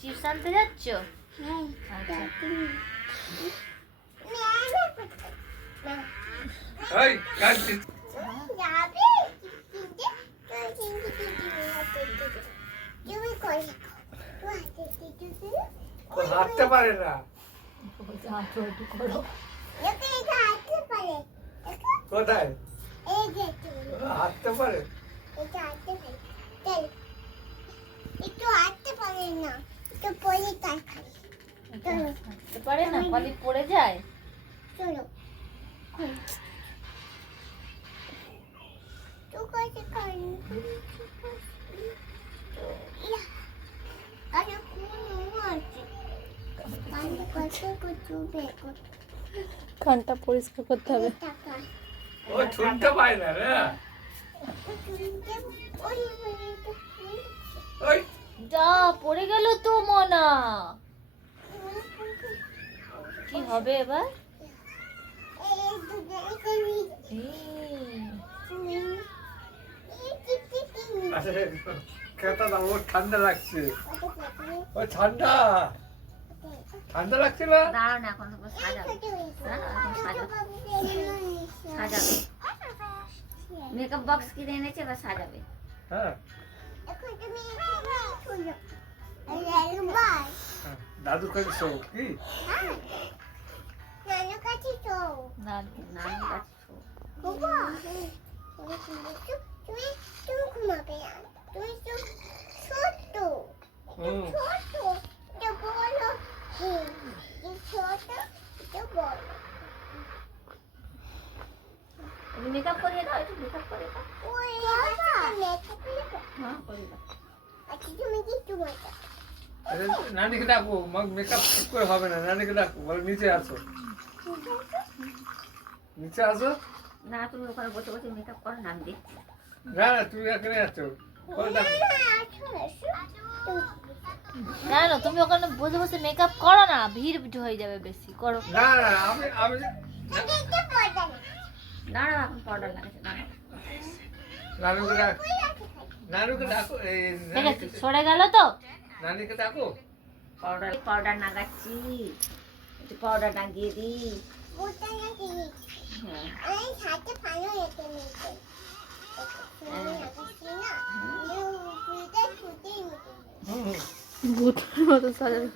Chips আনতে যাচ্ছ? আচ্ছা। এই কাটছি ও হাঁটতে পারে না কোথায় হাঁটতে পারে একটু হাঁটতে পারে না একটু পরে তাই খাই হাঁটতে পারে না, খালি পড়ে যায়। চলো তো কাছে খাই আরে কোন আছে কানে কাছে কিছু বেকো কানটা পরিষ্কার করতে হবে। টাকা ও শুনতে পায় না রে ওই যা পড়ে গেল তো মনা, কি হবে এবার? আরে খেতা দাও ওর ঠান্ডা লাগছে ও ঠান্ডা ঠান্ডা লাগছে না দাঁড়াও না, এখন তো সাজাবে। সাজাবে, মেকআপ বক্স কিনে এনেছে, এবার সাজাবে। হ্যাঁ এখন তুমি শুনো লালবাই দাদুর কাছে শো কি নানু কাছে তো নানি কাছে শো। বাবা তুমি তুমি ঘুমাবে না তুমি তো ছোট হুম ছোট তো বলো ছোট তো বলো মেকআপ করিয়ে দাও, একটু মেকআপ করে দাও। ওই বাবা মেকআপ করো হ্যাঁ, করে দাও। আচ্ছা তুমি কি ঘুমাতে আরে নানিকে ডাকো মেকআপ ঠিক করে হবে না নানিকে ডাকো বলো নিচে আসো নিচে আসো না, তুমি ওখানে বসে বসে মেকআপ করো না, আমি দেখছি। না না তুমি এখানে আছো বলো ডাকো না না, তুমি ওখানে বসে বসে মেকআপ করো না, ভিড় হয়ে যাবে বেশি। করো। না না আমি আমি দাঁড়াও, এখন পাউডার লাগাচ্ছে, দাঁড়াও। নানুকে ডাক নানুকে ডাকো এই ঠিক আছে, সরে গেল তো। নানিকে ডাকো পাউডার লাগাচ্ছি, একটু পাউডার লাগিয়ে দিই। ওটা নাকি হ্যাঁ, এই সাথে ভালো রেখে নিতে না হুম ভূতের মতো সাজানো।